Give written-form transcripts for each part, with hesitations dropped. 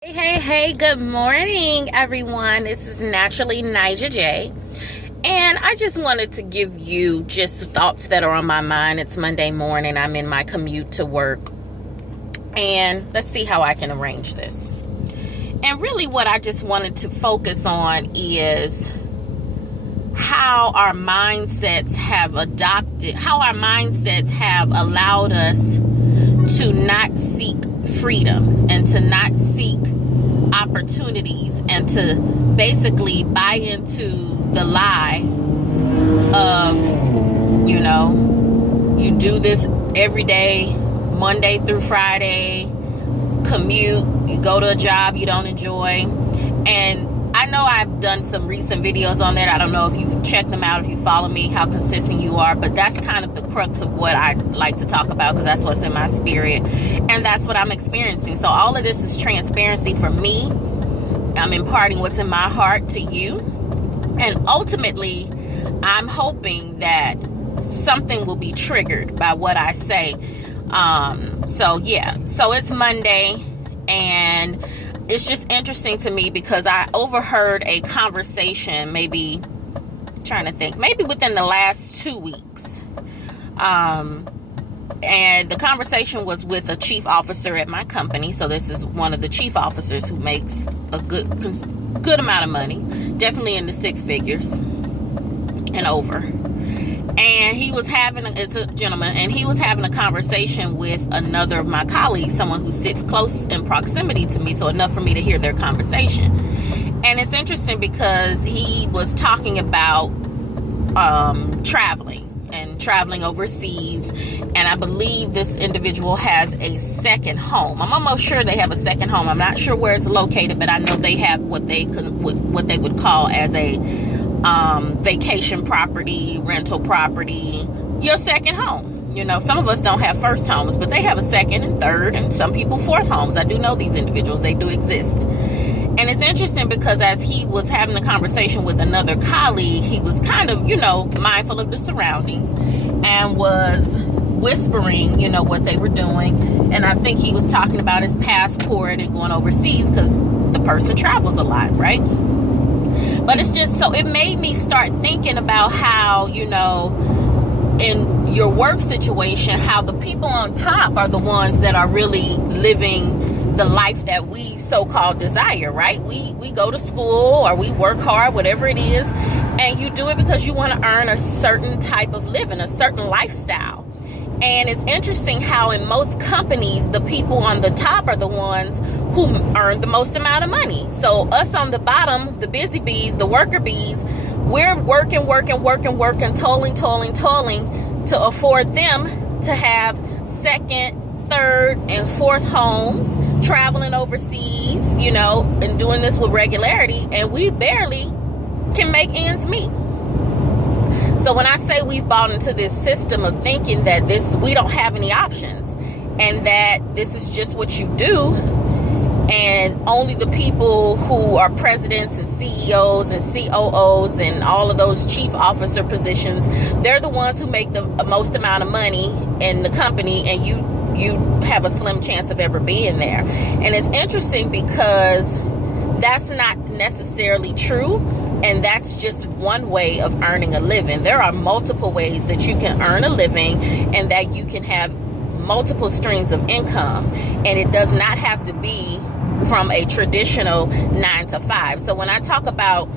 Hey, good morning, everyone. This is Naturally Nija J. And I just wanted to give you just thoughts that are on my mind. It's Monday morning. I'm in my commute to work. And let's see how I can arrange this. And really what I just wanted to focus on is how our mindsets have allowed us to not seek freedom and to not seek opportunities and to basically buy into the lie of, you do this every day, Monday through Friday, commute, you go to a job you don't enjoy. And I know I've done some recent videos on that. I don't know if you've checked them out, if you follow me, how consistent you are, but that's kind of the crux of what I like to talk about because that's what's in my spirit and that's what I'm experiencing. So all of this is transparency for me. I'm imparting what's in my heart to you, and ultimately I'm hoping that something will be triggered by what I say. So it's Monday, and it's just interesting to me because I overheard a conversation maybe within the last 2 weeks. And the conversation was with a chief officer at my company. So this is one of the chief officers who makes a good amount of money, definitely in the six figures and over. And it's a gentleman, and he was having a conversation with another of my colleagues, someone who sits close in proximity to me, so enough for me to hear their conversation. And it's interesting because he was talking about traveling overseas, and I believe this individual has a second home. I'm almost sure they have a second home. I'm not sure where it's located, but I know they have what they would call as a vacation property, rental property, your second home. Some of us don't have first homes, but they have a second and third, and some people fourth homes. I do know these individuals. They do exist. And it's interesting because as he was having a conversation with another colleague, he was kind of, mindful of the surroundings and was whispering, what they were doing. And I think he was talking about his passport and going overseas because the person travels a lot, right? But it's just, so it made me start thinking about how, in your work situation, how the people on top are the ones that are really living the life that we so-called desire, right? We go to school or we work hard, whatever it is, and you do it because you want to earn a certain type of living, a certain lifestyle. And it's interesting how in most companies, the people on the top are the ones who earn the most amount of money. So us on the bottom, the busy bees, the worker bees, we're working, toiling to afford them to have second, third, and fourth homes, traveling overseas, and doing this with regularity, and we barely can make ends meet. So when I say we've bought into this system of thinking that we don't have any options and that this is just what you do, and only the people who are presidents and CEOs and COOs and all of those chief officer positions, they're the ones who make the most amount of money in the company, and you have a slim chance of ever being there. And it's interesting because that's not necessarily true, and that's just one way of earning a living. There are multiple ways that you can earn a living and that you can have multiple streams of income, and it does not have to be from a traditional 9 to 5. So when I talk about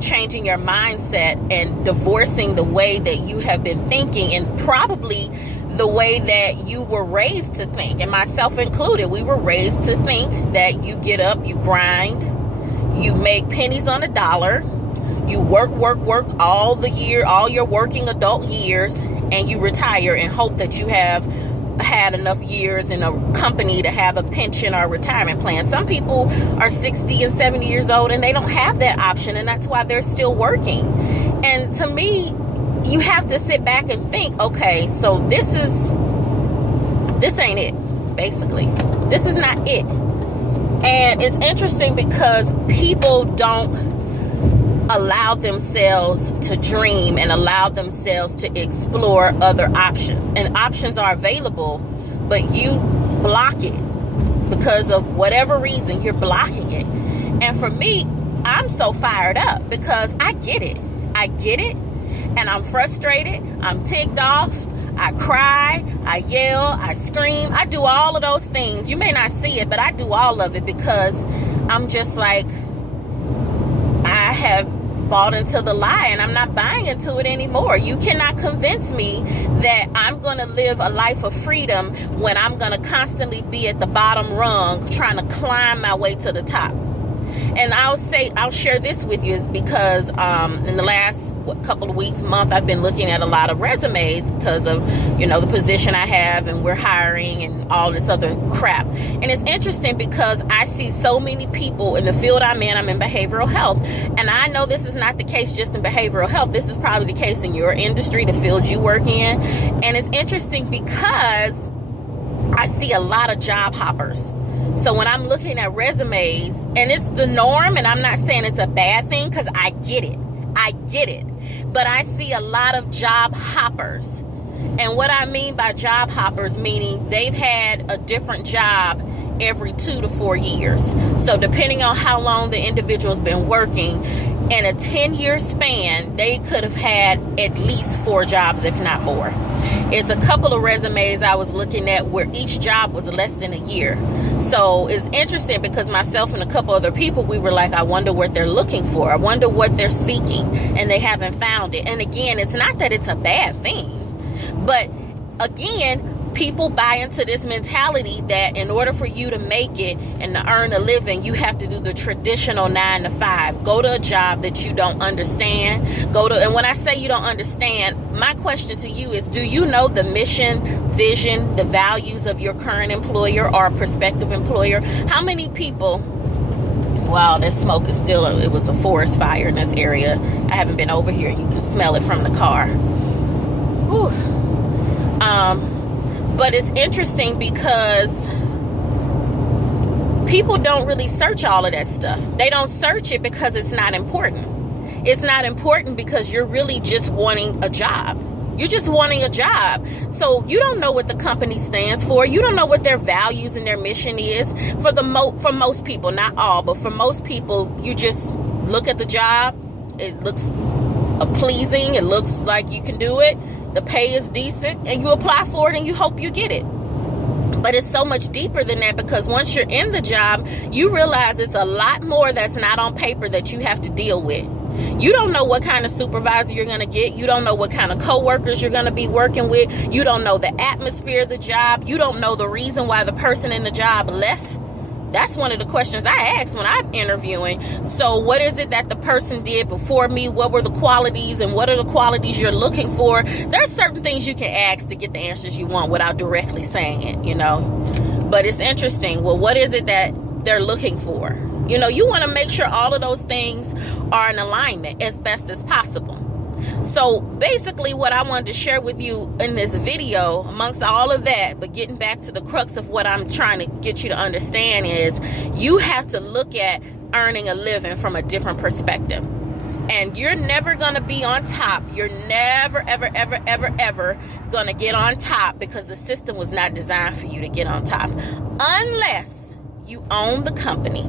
changing your mindset and divorcing the way that you have been thinking, and probably the way that you were raised to think, and myself included, we were raised to think that you get up, you grind, you make pennies on a dollar, you work all your working adult years, and you retire and hope that you have had enough years in a company to have a pension or a retirement plan. Some people are 60 and 70 years old and they don't have that option, and that's why they're still working. And to me, you have to sit back and think, okay, so this ain't it, basically. This is not it. And it's interesting because people don't allow themselves to dream and allow themselves to explore other options. And options are available, but you block it. because of whatever reason you're blocking it. And for me, I'm so fired up because I get it. And I'm frustrated. I'm ticked off. I cry. I yell. I scream. I do all of those things. You may not see it, but I do all of it because I'm just like, I have bought into the lie and I'm not buying into it anymore. You cannot convince me that I'm going to live a life of freedom when I'm going to constantly be at the bottom rung trying to climb my way to the top. And I'll share this with you is because in the last couple of weeks, month, I've been looking at a lot of resumes because of, the position I have and we're hiring and all this other crap. And it's interesting because I see so many people in the field I'm in behavioral health. And I know this is not the case just in behavioral health. This is probably the case in your industry, the field you work in. And it's interesting because I see a lot of job hoppers. So when I'm looking at resumes, and it's the norm, and I'm not saying it's a bad thing because I get it. But I see a lot of job hoppers. And what I mean by job hoppers, meaning they've had a different job every 2 to 4 years. So depending on how long the individual's been working, in a 10-year span, they could have had at least 4 jobs, if not more. It's a couple of resumes I was looking at where each job was less than a year. So it's interesting because myself and a couple other people, we were like, I wonder what they're looking for. I wonder what they're seeking, and they haven't found it. And again, it's not that it's a bad thing, but again, people buy into this mentality that in order for you to make it and to earn a living, you have to do the traditional 9 to 5. Go to a job that you don't understand. And when I say you don't understand, my question to you is, do you know the mission, vision, the values of your current employer or prospective employer? How many people... Wow, this smoke is still... It was a forest fire in this area. I haven't been over here. You can smell it from the car. Whew. But it's interesting because people don't really search all of that stuff. They don't search it because it's not important. It's not important because you're really just wanting a job. You're just wanting a job. So you don't know what the company stands for. You don't know what their values and their mission is. For most people, not all, but for most people, you just look at the job. It looks pleasing. It looks like you can do it. The pay is decent, and you apply for it and you hope you get it. But it's so much deeper than that, because once you're in the job, you realize it's a lot more that's not on paper that you have to deal with. You don't know what kind of supervisor you're going to get. You don't know what kind of coworkers you're going to be working with. You don't know the atmosphere of the job. You don't know the reason why the person in the job left. That's one of the questions I ask when I'm interviewing. So what is it that the person did before me? What were the qualities, and what are the qualities you're looking for? There's certain things you can ask to get the answers you want without directly saying it, But it's interesting. Well, what is it that they're looking for? You want to make sure all of those things are in alignment as best as possible. So basically what I wanted to share with you in this video, amongst all of that, but getting back to the crux of what I'm trying to get you to understand, is you have to look at earning a living from a different perspective. And you're never going to be on top. You're never, ever, ever, ever, ever going to get on top, because the system was not designed for you to get on top. Unless you own the company.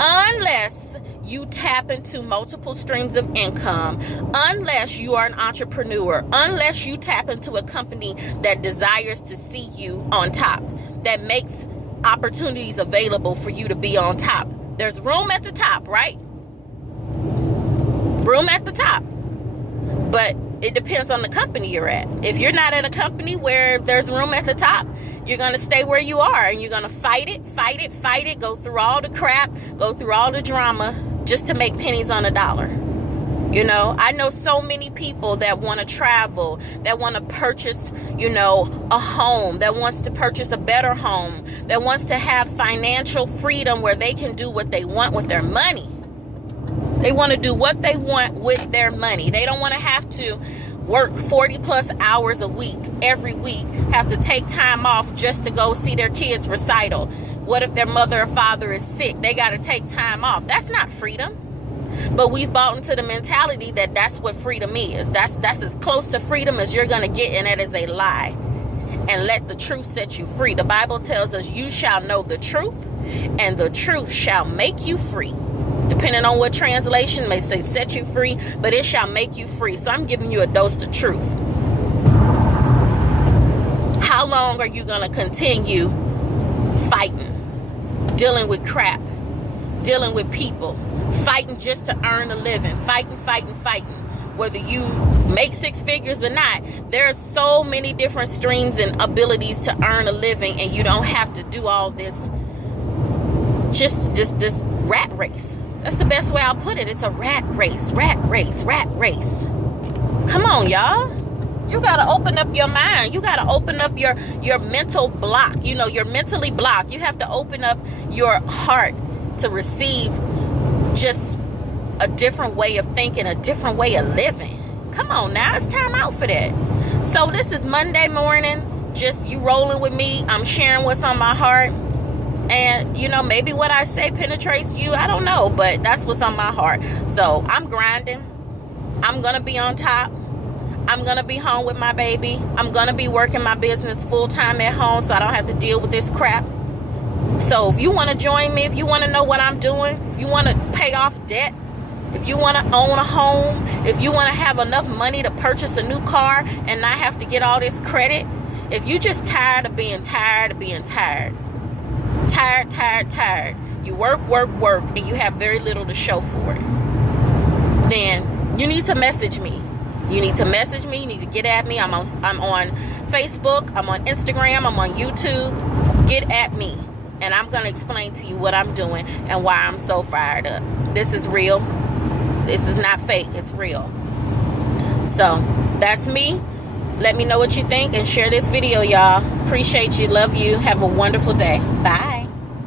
Unless you tap into multiple streams of income, unless you are an entrepreneur, unless you tap into a company that desires to see you on top, that makes opportunities available for you to be on top. There's room at the top, right? Room at the top. But it depends on the company you're at. If you're not at a company where there's room at the top, you're going to stay where you are, and you're going to fight it, go through all the crap, go through all the drama, just to make pennies on a dollar. I know so many people that want to travel, that want to purchase, a home, that wants to purchase a better home, that wants to have financial freedom where they can do what they want with their money. They want to do what they want with their money. They don't want to have to work 40 plus hours a week, every week, have to take time off just to go see their kids' recital. What if their mother or father is sick? They got to take time off. That's not freedom. But we've bought into the mentality that that's what freedom is. That's as close to freedom as you're going to get, and that is a lie. and let the truth set you free. The Bible tells us you shall know the truth, and the truth shall make you free. Depending on what translation may say set you free, but it shall make you free. So I'm giving you a dose of truth. How long are you going to continue fighting, dealing with crap, dealing with people, fighting just to earn a living, fighting? Whether you make six figures or not, there's so many different streams and abilities to earn a living, and you don't have to do all this, just this rat race. That's the best way I'll put it. It's a rat race. Come on, y'all. You got to open up your mind. You got to open up your mental block. You know, you're mentally blocked. You have to open up your heart to receive just a different way of thinking, a different way of living. Come on now, it's time out for that. So this is Monday morning, just you rolling with me. I'm sharing what's on my heart, and you know, maybe what I say penetrates you, I don't know, but that's what's on my heart. So I'm grinding. I'm gonna be on top. I'm gonna be home with my baby. I'm gonna be working my business full-time at home, so I don't have to deal with this crap. So if you want to join me, if you want to know what I'm doing, if you want to pay off debt, if you want to own a home, if you want to have enough money to purchase a new car and not have to get all this credit, if you just tired of being tired, you work, and you have very little to show for it, then you need to message me. You need to get at me. I'm on Facebook, I'm on Instagram, I'm on YouTube. Get at me, and I'm going to explain to you what I'm doing and why I'm so fired up. This is real. This is not fake. It's real. So that's me. Let me know what you think and share this video, y'all. Appreciate you. Love you. Have a wonderful day. Bye.